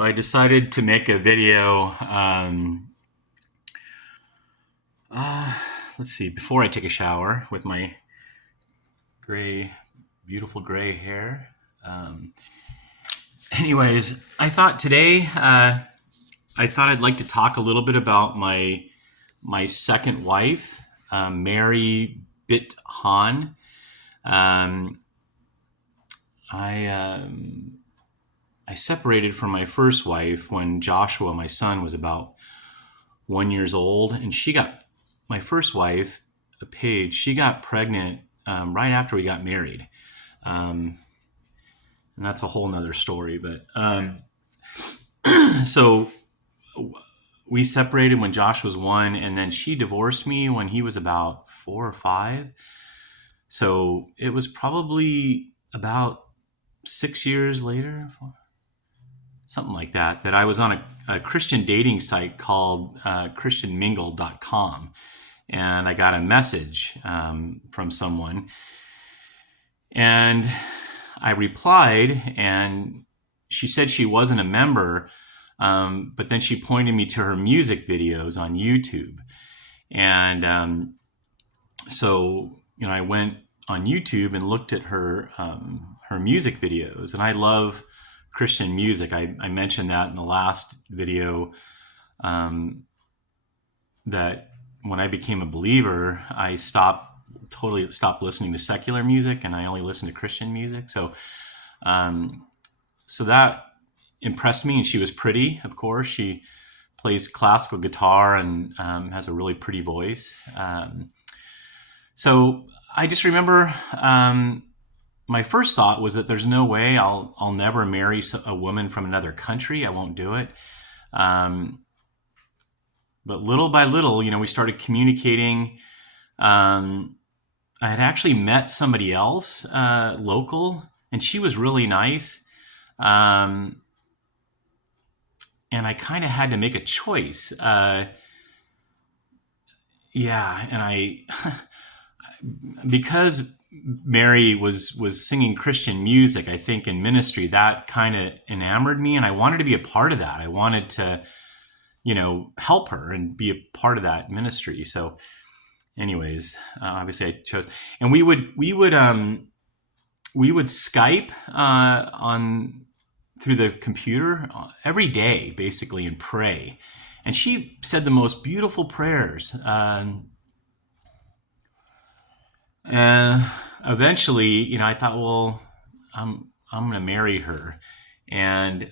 So I decided to make a video. Uh, let's see, before I take a shower with my gray, beautiful gray hair. Um, Anyways, I thought today, I thought I'd like to talk a little bit about my second wife, Mary Bit Han. Um, I I separated from my first wife when Joshua, my son, was about 1 years old, and my first wife, Paige. She got pregnant right after we got married, um, and that's a whole nother story. But so we separated when Josh was 1, and then she divorced me when he was about 4 or 5. So it was probably about 6 years later, something like that, that I was on a Christian dating site called christianmingle.com. And I got a message from someone. And I replied, and she said she wasn't a member, but then she pointed me to her music videos on YouTube. And so, I went on YouTube and looked at her music videos. And I love Christian music. I mentioned that in the last video, that when I became a believer, I totally stopped listening to secular music, and I only listened to Christian music. So that impressed me, and she was pretty. Of course, she plays classical guitar and has a really pretty voice. So I just remember my first thought was that there's no way I'll never marry a woman from another country. I won't do it. But little by little, we started communicating. I had actually met somebody else, local, and she was really nice. And I kind of had to make a choice. Yeah, and because Mary was singing Christian music, I think in ministry, that kind of enamored me, and I wanted to be a part of that. I wanted to, help her and be a part of that ministry. So, anyways, obviously I chose, and we would Skype on through the computer every day, basically, and pray. And she said the most beautiful prayers. And eventually, I thought, well, I'm going to marry her. And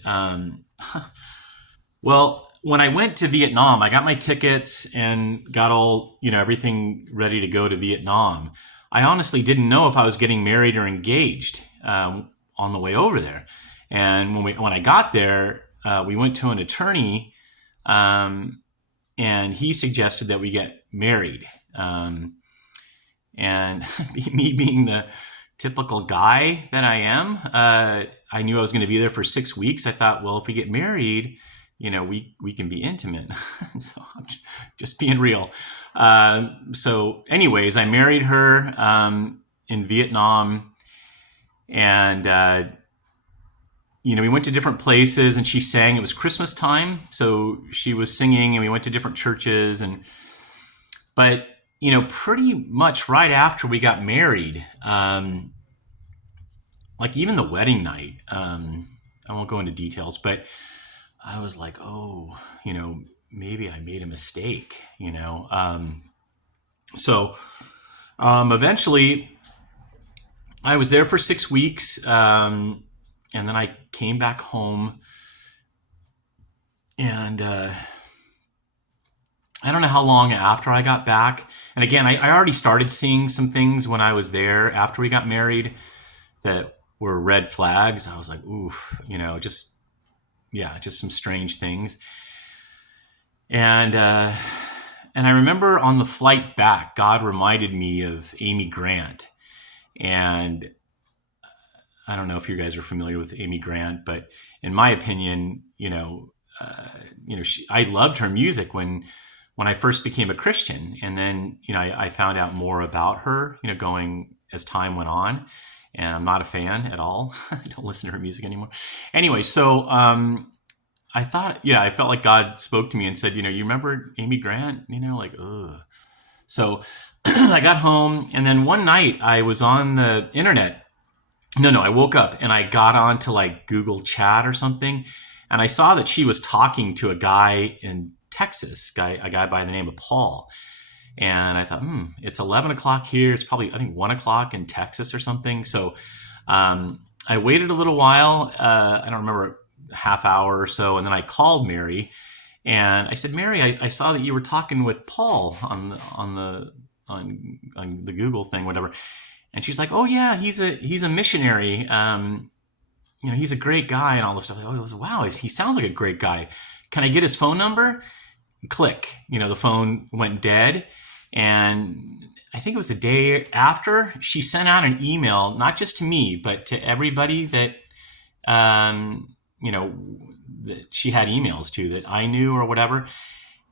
well, when I went to Vietnam, I got my tickets and got all, everything ready to go to Vietnam. I honestly didn't know if I was getting married or engaged on the way over there. And when I got there, we went to an attorney, and he suggested that we get married. And me being the typical guy that I am, I knew I was going to be there for 6 weeks. I thought, well, if we get married, we can be intimate. So I'm just being real. So anyways, I married her in Vietnam, and we went to different places, and she sang. It was Christmas time, so she was singing, and we went to different churches. But pretty much right after we got married, like even the wedding night, I won't go into details, but I was like, oh, maybe I made a mistake, So eventually I was there for 6 weeks, and then I came back home, and I don't know how long after I got back. And again, I already started seeing some things when I was there after we got married that were red flags. I was like, oof, just some strange things. And I remember on the flight back, God reminded me of Amy Grant. And I don't know if you guys are familiar with Amy Grant, but in my opinion, I loved her music when I first became a Christian. And then, I found out more about her, going as time went on. And I'm not a fan at all. I don't listen to her music anymore. Anyway, so I thought, yeah, I felt like God spoke to me and said, you remember Amy Grant? Like, ugh. So I got home, and then one night I was on the internet. No, I woke up and I got on to like Google Chat or something, and I saw that she was talking to a guy in Texas, a guy by the name of Paul. And I thought, it's 11 o'clock here. It's probably, I think, 1 o'clock in Texas or something. So I waited a little while. I don't remember, half hour or so. And then I called Mary and I said, Mary, I saw that you were talking with Paul on the Google thing, whatever. And she's like, oh yeah, he's a missionary. He's a great guy and all this stuff. Oh, wow, he sounds like a great guy. Can I get his phone number? Click. The phone went dead. And I think it was the day after, she sent out an email, not just to me, but to everybody that, that she had emails to that I knew or whatever.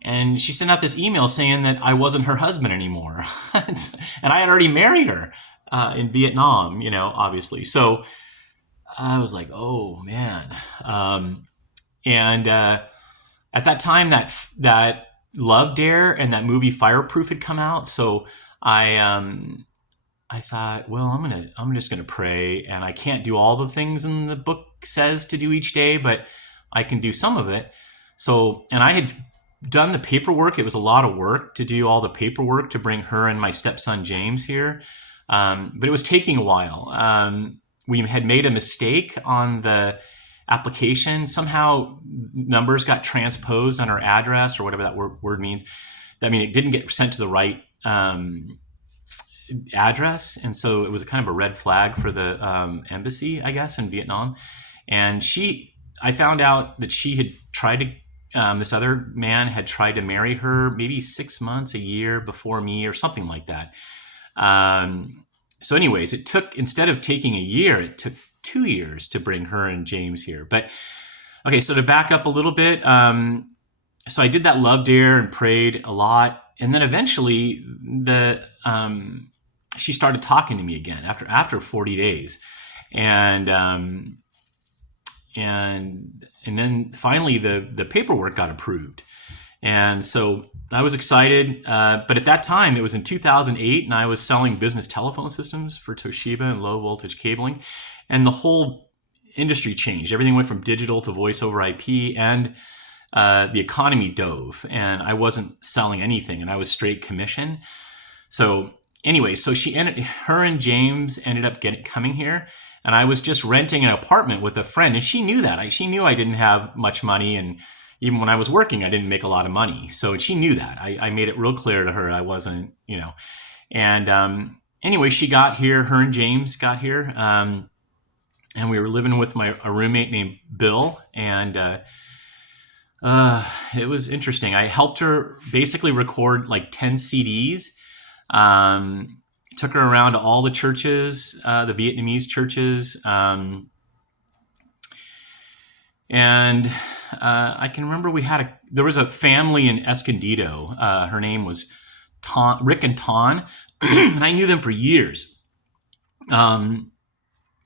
And she sent out this email saying that I wasn't her husband anymore. And I had already married her in Vietnam, obviously. So I was like, oh, man. And at that time, that Love Dare and that movie Fireproof had come out. So I thought, well, I'm just gonna pray, and I can't do all the things in the book says to do each day, but I can do some of it. So, and I had done the paperwork. It was a lot of work to do all the paperwork to bring her and my stepson James here, but it was taking a while. We had made a mistake on the application. Somehow numbers got transposed on our address or whatever that word means. It didn't get sent to the right address. And so it was a kind of a red flag for the embassy, I guess, in Vietnam. And I found out that she had tried to, this other man had tried to marry her maybe 6 months, a year before me or something like that. So anyways, instead of taking a year, it took 2 years to bring her and James here. But okay, so to back up a little bit, so I did that Love Dare and prayed a lot, and then eventually she started talking to me again after 40 days, and then finally the paperwork got approved, and so I was excited. But at that time, it was in 2008, and I was selling business telephone systems for Toshiba and low voltage cabling. And the whole industry changed. Everything went from digital to voice over IP, and the economy dove, and I wasn't selling anything, and I was straight commission. So anyway, so her and James ended up coming here, and I was just renting an apartment with a friend, and she knew that. She knew I didn't have much money, and even when I was working, I didn't make a lot of money. So she knew that. I made it real clear to her I wasn't, And anyway, she got here. Her and James got here. And we were living with a roommate named Bill, and it was interesting. I helped her basically record like 10 CDs. Took her around to all the churches, the Vietnamese churches, and I can remember there was a family in Escondido. Her name was Rick and Ton, and I knew them for years.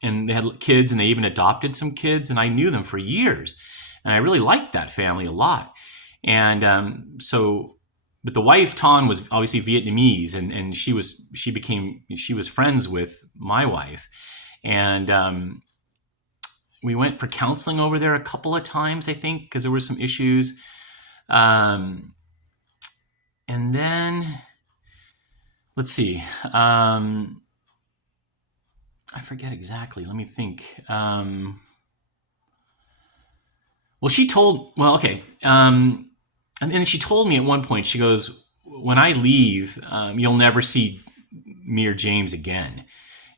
And they had kids, and they even adopted some kids, and I knew them for years. And I really liked that family a lot. And but the wife, Ton, was obviously Vietnamese, and she was friends with my wife. And we went for counseling over there a couple of times, I think, because there were some issues. And then, let's see. I forget exactly. Let me think. Okay. And then she told me at one point, she goes, when I leave, you'll never see me or James again.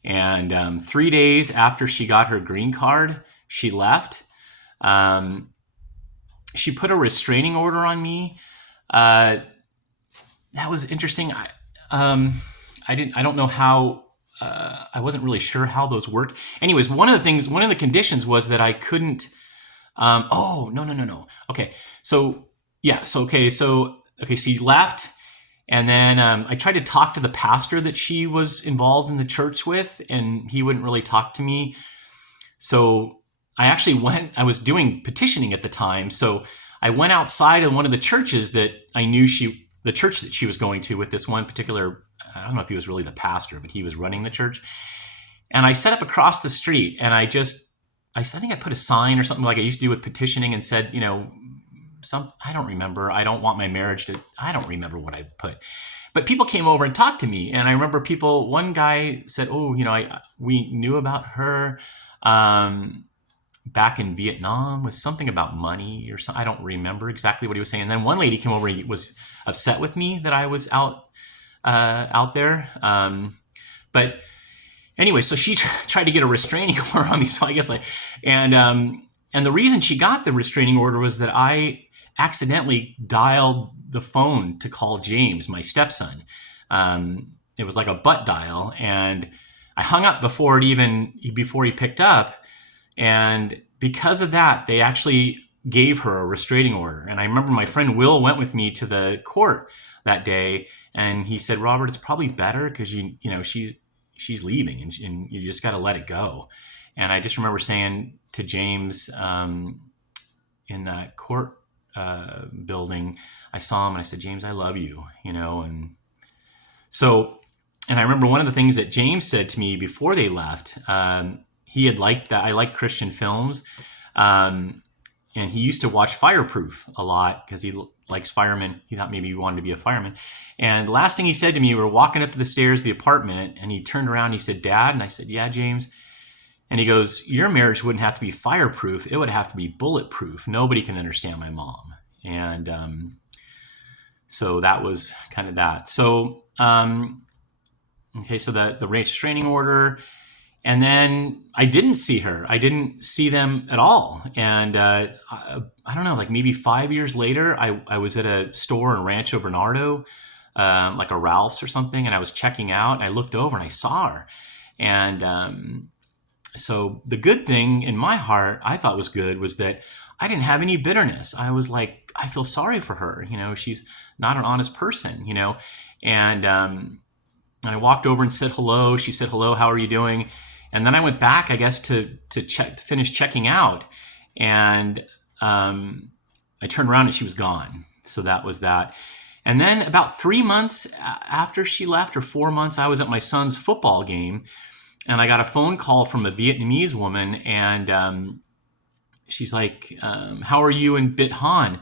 And 3 days after she got her green card, she left. She put a restraining order on me. That was interesting. I don't know how. I wasn't really sure how those worked. Anyways, one of the conditions was that I couldn't. No. Okay, so yeah, so she left, and then I tried to talk to the pastor that she was involved in the church with, and he wouldn't really talk to me. So I actually went, I was doing petitioning at the time. So I went outside of one of the churches that I knew the church that she was going to with this one particular, I don't know if he was really the pastor, but he was running the church. And I set up across the street and I think I put a sign or something like I used to do with petitioning and said, I don't remember. I don't want my marriage to, I don't remember what I put. But people came over and talked to me. And I remember one guy said, oh, we knew about her. Back in Vietnam was something about money or something. I don't remember exactly what he was saying. And then one lady came over and was upset with me that I was out there. But anyway, so she tried to get a restraining order on me. So I guess and the reason she got the restraining order was that I accidentally dialed the phone to call James, my stepson. It was like a butt dial, and I hung up before he picked up. And because of that, they actually gave her a restraining order. And I remember my friend Will went with me to the court that day, and he said, Robert, it's probably better because she's leaving, and you just got to let it go. And I just remember saying to James in that court building, I saw him and I said, James, I love you, and so, and I remember one of the things that James said to me before they left, he had liked that. I like Christian films. And he used to watch Fireproof a lot because he likes firemen. He thought maybe he wanted to be a fireman. And the last thing he said to me, we were walking up to the stairs of the apartment, and he turned around and he said, Dad? And I said, yeah, James. And he goes, your marriage wouldn't have to be fireproof. It would have to be bulletproof. Nobody can understand my mom. And so that was kind of that. So, okay, so the restraining order. And then I didn't see her. I didn't see them at all. And I don't know, like maybe 5 years later, I was at a store in Rancho Bernardo, like a Ralph's or something, and I was checking out. And I looked over and I saw her. And so the good thing in my heart, I thought was good, was that I didn't have any bitterness. I was like, I feel sorry for her. She's not an honest person, And I walked over and said hello. She said, hello, how are you doing? And then I went back, I guess, to finish checking out. And I turned around and she was gone. So that was that. And then about 3 months after she left, or 4 months, I was at my son's football game. And I got a phone call from a Vietnamese woman. And she's like, how are you in Bit Han?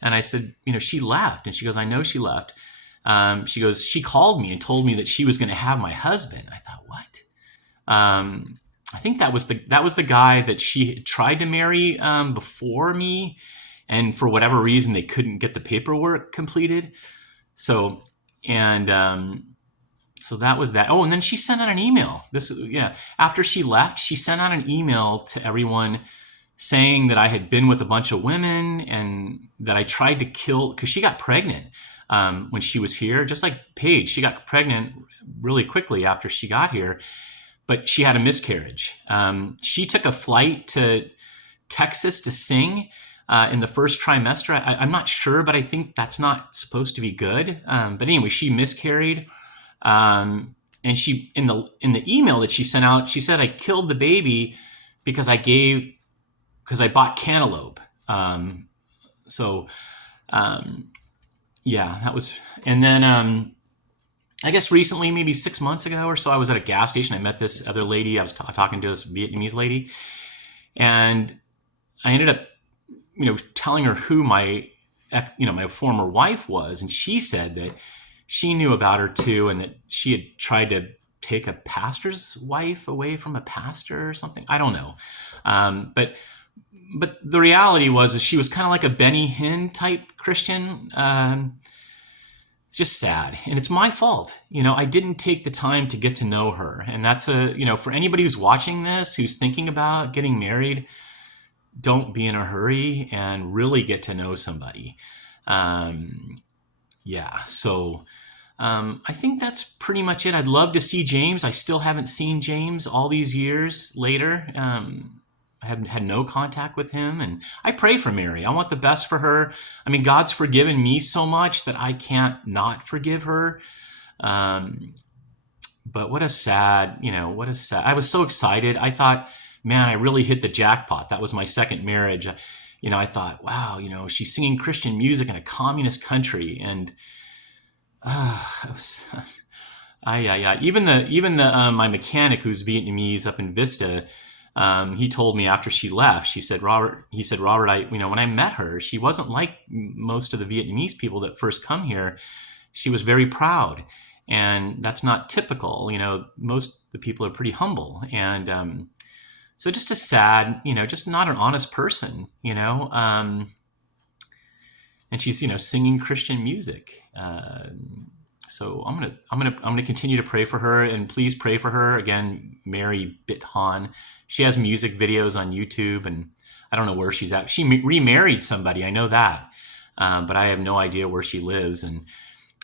And I said, she left. And she goes, I know she left. She goes, she called me and told me that she was going to have my husband. I thought, what? I think that was the guy that she tried to marry before me, and for whatever reason they couldn't get the paperwork completed. So so that was that. Oh, and then she sent out an email. After she left, she sent out an email to everyone saying that I had been with a bunch of women and that I tried to kill, because she got pregnant when she was here, just like Paige. She got pregnant really quickly after she got here, but she had a miscarriage. She took a flight to Texas to sing in the first trimester. I'm not sure, but I think that's not supposed to be good. But anyway, she miscarried. And she, in the email that she sent out, she said, I killed the baby because I bought cantaloupe. Yeah, that was, and then, I guess recently, maybe 6 months ago or so, I was at a gas station. I met this other lady. I was talking to this Vietnamese lady, and I ended up, telling her who my former wife was. And she said that she knew about her too, and that she had tried to take a pastor's wife away from a pastor or something. I don't know. But the reality was is she was kind of like a Benny Hinn type Christian. It's just sad. And it's my fault. I didn't take the time to get to know her. And that's for anybody who's watching this, who's thinking about getting married, don't be in a hurry and really get to know somebody. So I think that's pretty much it. I'd love to see James. I still haven't seen James all these years later. I haven't had no contact with him, and I pray for Mary. I want the best for her. I mean, God's forgiven me so much that I can't not forgive her. But what a sad, I was so excited. I thought man, I really hit the jackpot. That was my second marriage. I thought, wow, she's singing Christian music in a communist country, and I was, yeah. Even the my mechanic who's Vietnamese up in Vista, he told me after she left, he said, Robert, when I met her, she wasn't like most of the Vietnamese people that first come here. She was very proud, and that's not typical. Most of the people are pretty humble, and so just a sad, just not an honest person. And she's singing Christian music. So I'm gonna continue to pray for her, and please pray for her again, Mary Bithan. She has music videos on YouTube, and I don't know where she's at. She remarried somebody, I know that, but I have no idea where she lives. And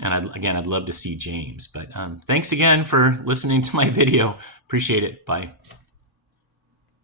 I'd love to see James. But thanks again for listening to my video. Appreciate it. Bye.